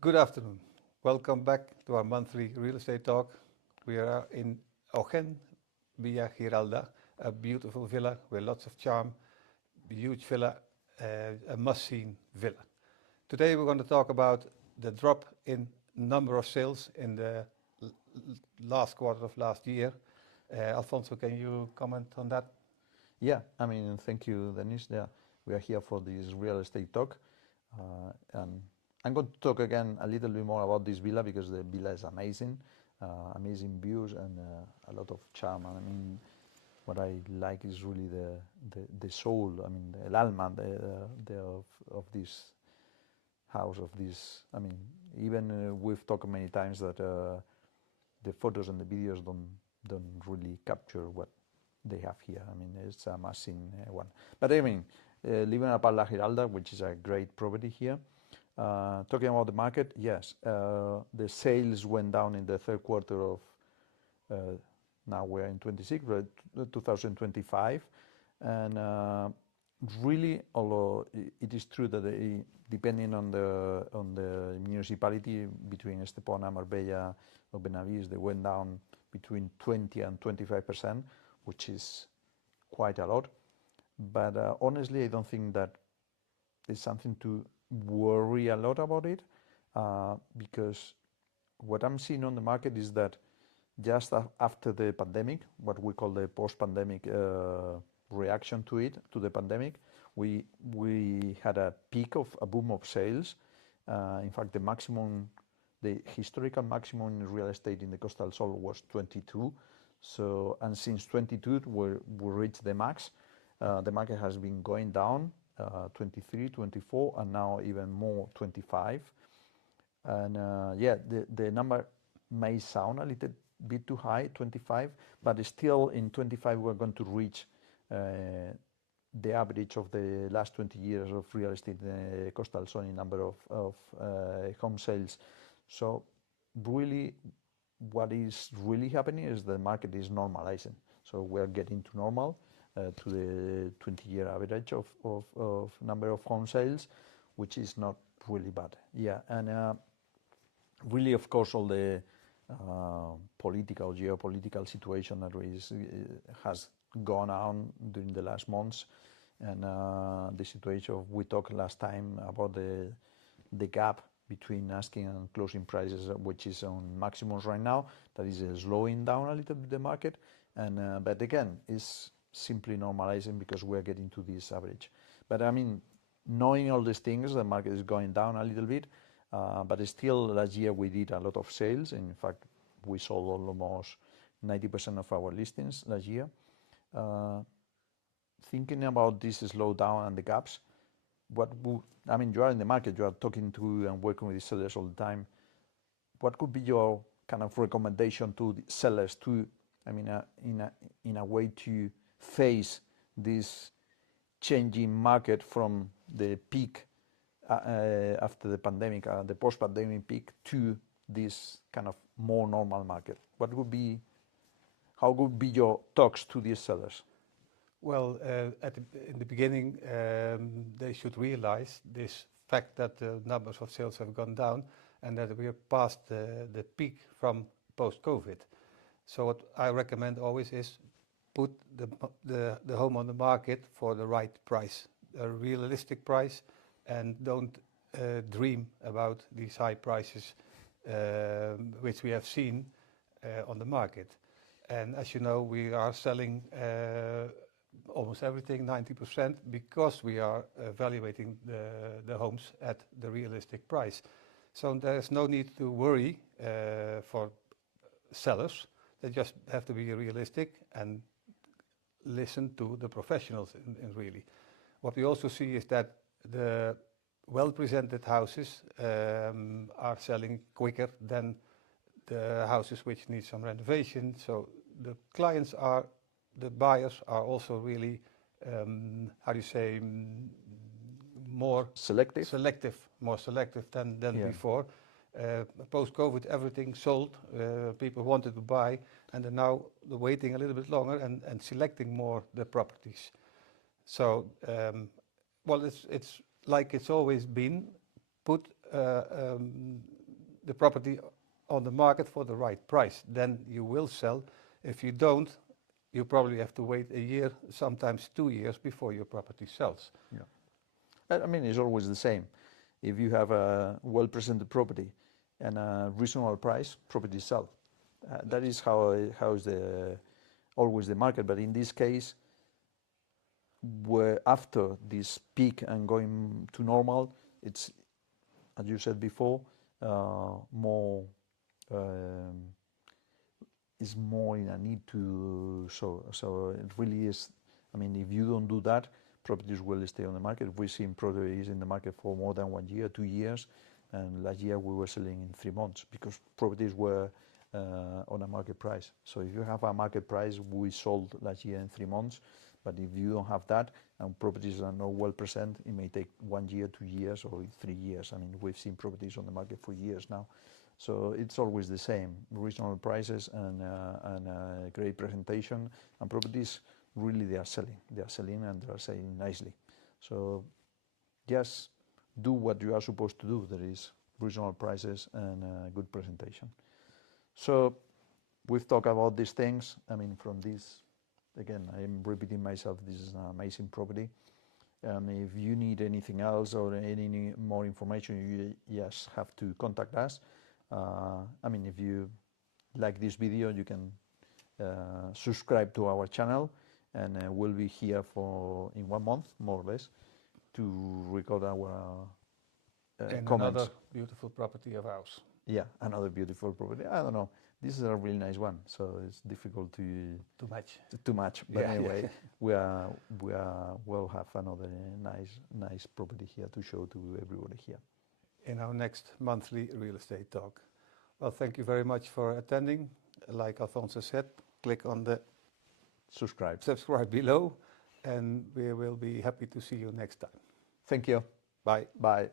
Good afternoon. Welcome back to our monthly real estate talk. We are in Ogen, Villa Giralda, a beautiful villa with lots of charm, a huge villa, a must-see villa. Today we're going to talk about the drop in number of sales in the last quarter of last year. Alfonso, can you comment on that? Yeah, thank you, Dennis. Yeah, we are here for this real estate talk. And I'm going to talk again a little bit more about this villa because the villa is amazing, amazing views and a lot of charm. And what I like is really the soul. The alma of this house, of this. Even we've talked many times that the photos and the videos don't really capture what they have here. It's a massive one. But living apart La Giralda, which is a great property here. Talking about the market, yes, the sales went down in the third quarter of, now we're in 2025, and really, although it is true that depending on the municipality between Estepona, Marbella, or Benahavis, they went down between 20 and 25%, which is quite a lot. But honestly, I don't think that there's something to worry a lot about it, because what I'm seeing on the market is that just after the pandemic, what we call the post-pandemic reaction to the pandemic, we had a boom of sales. In fact, the historical maximum in real estate in the coastal zone was 22. So, and since 22 we reached the max. The market has been going down, 23, 24, and now even more 25. And yeah, the number may sound a little bit too high, 25, but still in 25 we're going to reach the average of the last 20 years of real estate in the coastal zone in number of home sales. So really, what is really happening is the market is normalizing. So we're getting to normal, to the 20-year average of number of home sales, which is not really bad. Yeah, and really, of course, all the geopolitical situation that has gone on during the last months, and the situation we talked last time about the gap between asking and closing prices, which is on maximums right now, that is slowing down a little bit the market, and but again, it's simply normalizing because we're getting to this average. But knowing all these things, the market is going down a little bit, but still last year we did a lot of sales. In fact, we sold almost 90% of our listings last year. Thinking about this slowdown and the gaps, you are in the market, you are talking to and working with the sellers all the time. What could be your kind of recommendation to the sellers to, in a way to face this changing market from the peak after the pandemic, the post-pandemic peak, to this kind of more normal market? How would be your talks to these sellers? Well, in the beginning, they should realize this fact that the numbers of sales have gone down and that we are past the peak from post-COVID. So what I recommend always is put the home on the market for the right price, a realistic price, and don't dream about these high prices which we have seen on the market. And as you know, we are selling almost everything, 90%, because we are evaluating the homes at the realistic price. So there's no need to worry for sellers. They just have to be realistic and listen to the professionals in really. What we also see is that the well-presented houses are selling quicker than the houses which need some renovation. So the buyers are also really, more selective than before. Post-COVID, everything sold. People wanted to buy, and they're now waiting a little bit longer and selecting more the properties. So, well, it's like it's always been. Put the property on the market for the right price. Then you will sell. If you don't, you probably have to wait a year, sometimes 2 years before your property sells. Yeah. I mean, it's always the same. If you have a well-presented property and a reasonable price, properties sell. That is how is always the market. But in this case, where after this peak and going to normal, it's, as you said before, more is more in a need to so it really is. I mean, if you don't do that, properties will stay on the market. We've seen properties in the market for more than 1 year, 2 years, and last year we were selling in 3 months because properties were on a market price. So if you have a market price, we sold last year in 3 months. But if you don't have that and properties are not well present, it may take 1 year, 2 years, or 3 years. I mean, we've seen properties on the market for years now. So it's always the same: reasonable prices and great presentation, and properties really they are selling. They are selling and they are selling nicely. So just do what you are supposed to do. There is reasonable prices and good presentation. So we've talked about these things. I mean, from this, again, I'm repeating myself, this is an amazing property. If you need anything else or any more information, you just have to contact us. I mean, if you like this video, you can subscribe to our channel, and we'll be here for in 1 month, more or less, to record our comments. Another beautiful property of ours. Yeah, another beautiful property. I don't know. This is a really nice one, so it's difficult to match. To match. But Yeah, anyway, yeah. we'll have another nice property here to show to everybody here. In our next monthly real estate talk. Well, thank you very much for attending. Like Alfonso said, click on the subscribe below, and we will be happy to see you next time. Thank you. Bye. Bye.